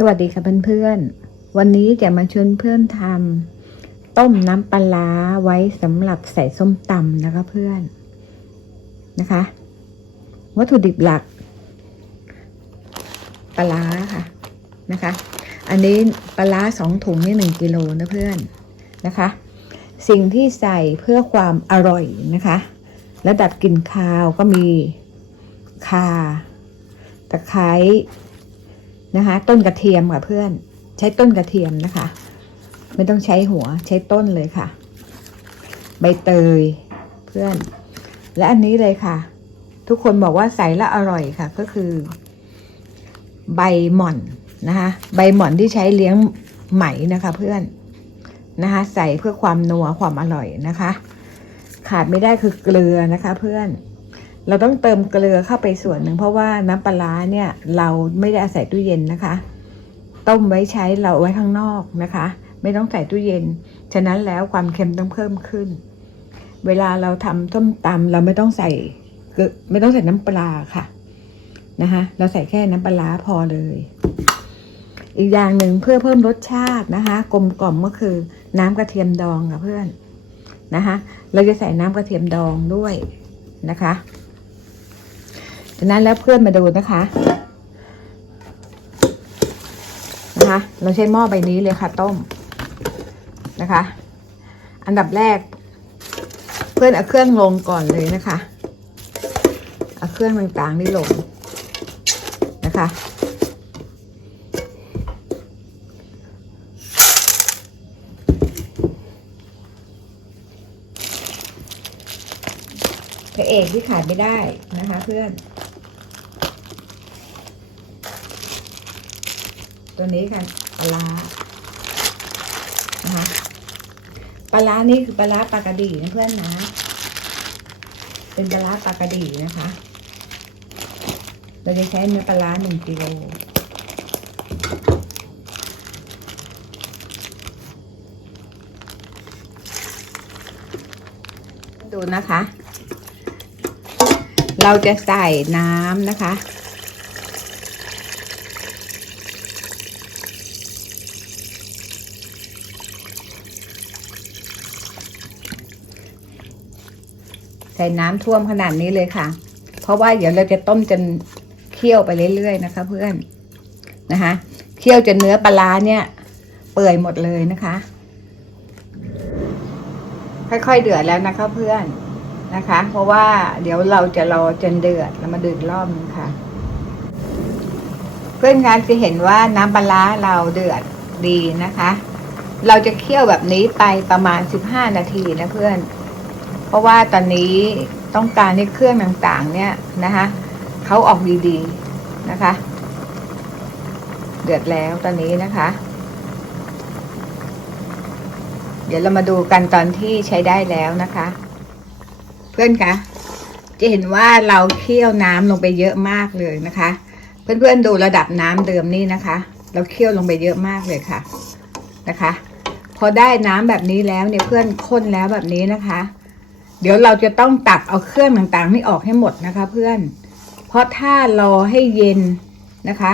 สวัสดีค่ะเพื่อนๆ วันนี้จะมาชวนเพื่อนทำต้มน้ำปลาไว้สำหรับใส่ส้มตำนะคะเพื่อนนะคะ วัตถุดิบหลัก ปลาค่ะนะคะ อันนี้ปลาร้าสองถุงนี่หนึ่งกิโลนะเพื่อนนะคะ สิ่งที่ใส่เพื่อความอร่อยนะคะ ระดับกลิ่นคาวก็มีข่าตะไคร้ นะคะ ต้นกระเทียมค่ะเพื่อน ใช้ต้นกระเทียมนะคะ ไม่ต้องใช้หัวใช้ต้นเลยค่ะ ใบเตยเพื่อน และอันนี้เลยค่ะ ทุกคนบอกว่าใส่แล้วอร่อยค่ะ ก็คือ ใบหม่อนนะคะ ใบหม่อนที่ใช้เลี้ยงไหมนะคะ เพื่อนนะคะ ใส่เพื่อความนัวความอร่อยนะคะ ขาดไม่ได้คือเกลือนะคะ เพื่อน เราต้องเติมเกลือเข้าไปส่วนหนึ่งเพราะว่าน้ำปลาเนี่ยเราไม่ได้อาศัยตู้เย็นนะคะ ต้มไว้ใช้เราไว้ข้างนอกนะคะ ไม่ต้องใส่ตู้เย็น ฉะนั้นแล้วความเค็มต้องเพิ่มขึ้น เวลาเราทำส้มตำเราไม่ต้องใส่เกลือไม่ต้องใส่น้ำปลาค่ะนะคะเราใส่แค่น้ำปลาพอเลย อีกอย่างหนึ่งเพื่อเพิ่มรสชาตินะคะ กลมกล่อมก็คือน้ำกระเทียมดองค่ะเพื่อนนะคะ เราจะใส่น้ำกระเทียมดองด้วยนะคะ ฉะนั้นแล้วเพื่อนมาดูนะคะนะคะ เราใช้หม้อใบนี้เลยค่ะต้มนะคะ อันดับแรก เพื่อนเอาเครื่องลงก่อนเลยนะคะเอาเครื่องต่างๆนี่ลงนะคะพระเอกที่ขาดไม่ได้นะคะ เพื่อน ตัวนี้ค่ะปลานะคะปลานี่คือปลาปลากระดีนะเพื่อนนะ เป็นปลาปลากระดีนะคะ เราจะใช้เนื้อปลาหนึ่งกิโลดูนะคะ เราจะใส่น้ำนะคะ ใส่น้ำท่วมขนาดนี้เลยค่ะ เพราะว่าเดี๋ยวเราจะต้มจนเคี่ยวไปเรื่อยๆนะคะ เพื่อนนะคะเคี่ยวจนเนื้อปลาเนี่ย เปื่อยหมดเลยนะคะ ค่อยๆเดือดแล้วนะคะ เพื่อนนะคะ เพราะว่าเดี๋ยวเราจะรอจนเดือดแล้วมาดื่มรอบนึงค่ะ เพื่อนคะจะเห็นว่าน้ำปลาร้าเราเดือดดีนะคะ เราจะเคี่ยวแบบนี้ไปประมาณสิบห้านาทีนะเพื่อน เพราะว่าตอนนี้ต้องการให้เครื่องต่างๆ เนี่ยนะคะเขาออกดีๆนะคะ เดือดแล้วตอนนี้นะคะ เดี๋ยวเรามาดูกันตอนที่ใช้ได้แล้วนะคะ เพื่อนคะจะเห็นว่าเราเคี่ยวน้ำลงไปเยอะมากเลยนะคะ เพื่อนๆดูระดับน้ำเดิมนี่นะคะ เราเคี่ยวลงไปเยอะมากเลยค่ะนะคะ พอได้น้ำแบบนี้แล้วเนี่ยเพื่อนข้นแล้วแบบนี้นะคะ เดี๋ยวเราจะต้องตักเอาเครื่องต่างๆนี่ออกให้หมดนะคะ เพื่อน เพราะถ้ารอให้เย็นนะคะ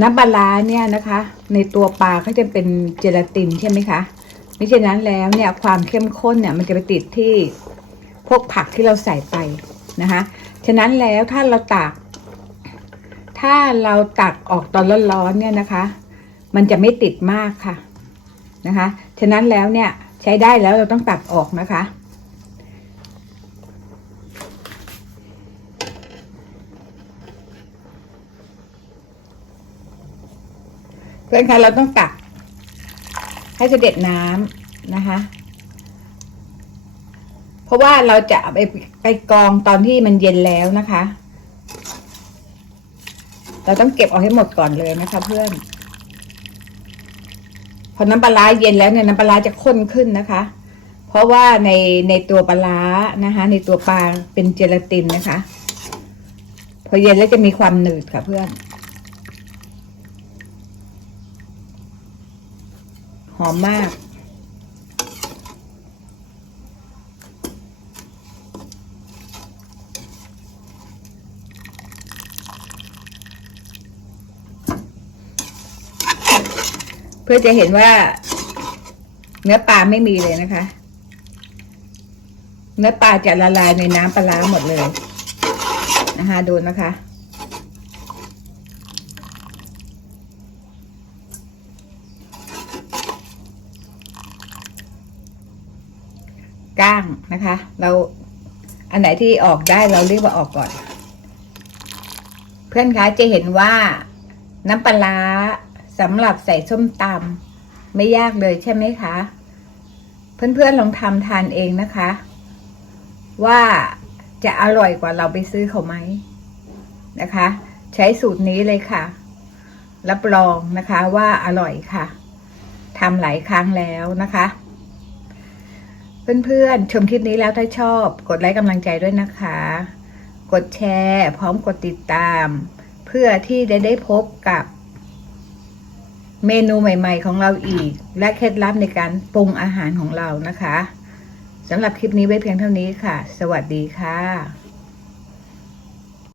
น้ำปลาร้าเนี่ยนะคะ ในตัวปลาเขาจะเป็นเจลาตินใช่ไหมคะมิฉะนั้นแล้วเนี่ยความเข้มข้นเนี่ยมันจะไปติดที่พวกผักที่เราใส่ไปนะคะฉะนั้นแล้วถ้าเราตัก ถ้าเราตักออกตอนร้อนๆเนี่ยนะคะ มันจะไม่ติดมากค่ะนะคะ ฉะนั้นแล้วเนี่ยใช้ได้แล้วเราต้องตักออกนะคะ เพื่อนคะเราต้องตัก ให้เสด็จน้ำนะคะ เพราะว่าเราจะไปไปกองตอนที่มันเย็นแล้วนะคะ เราต้องเก็บเอาให้หมดก่อนเลยนะคะเพื่อน พอน้ำปลาเย็นแล้วเนี่ยน้ำปลาจะข้นขึ้นนะคะ เพราะว่าในในตัวปลานะคะ ในตัวปลาเป็นเจลาตินนะคะ พอเย็นแล้วจะมีความหนืดค่ะเพื่อน อมมาก เพื่อจะเห็นว่า เนื้อปลาไม่มีเลยนะคะ เนื้อปลาจะละลายในน้ำปลาร้าหมดเลยนะคะดูนะคะ ก้างนะคะ เราอันไหนที่ออกได้เราเรียกว่าออกก่อน เพื่อนคะจะเห็นว่าน้ำปลาร้าสำหรับใส่ส้มตำไม่ยากเลยใช่ไหมคะ เพื่อนๆลองทำทานเองนะคะ ว่าจะอร่อยกว่าเราไปซื้อเขาไหมนะคะ ใช้สูตรนี้เลยค่ะ รับรองนะคะว่าอร่อยค่ะทำหลายครั้งแล้วนะคะ เพื่อนๆ ชมคลิปนี้แล้วถ้าชอบ กดไลค์กำลังใจด้วยนะคะ กดแชร์ พร้อมกดติดตาม เพื่อที่จะได้พบกับเมนูใหม่ ๆ ของเราอีก และเคล็ดลับในการปรุงอาหารของเรานะคะสำหรับคลิปนี้ไว้เพียงเท่านี้ค่ะ สวัสดีค่ะ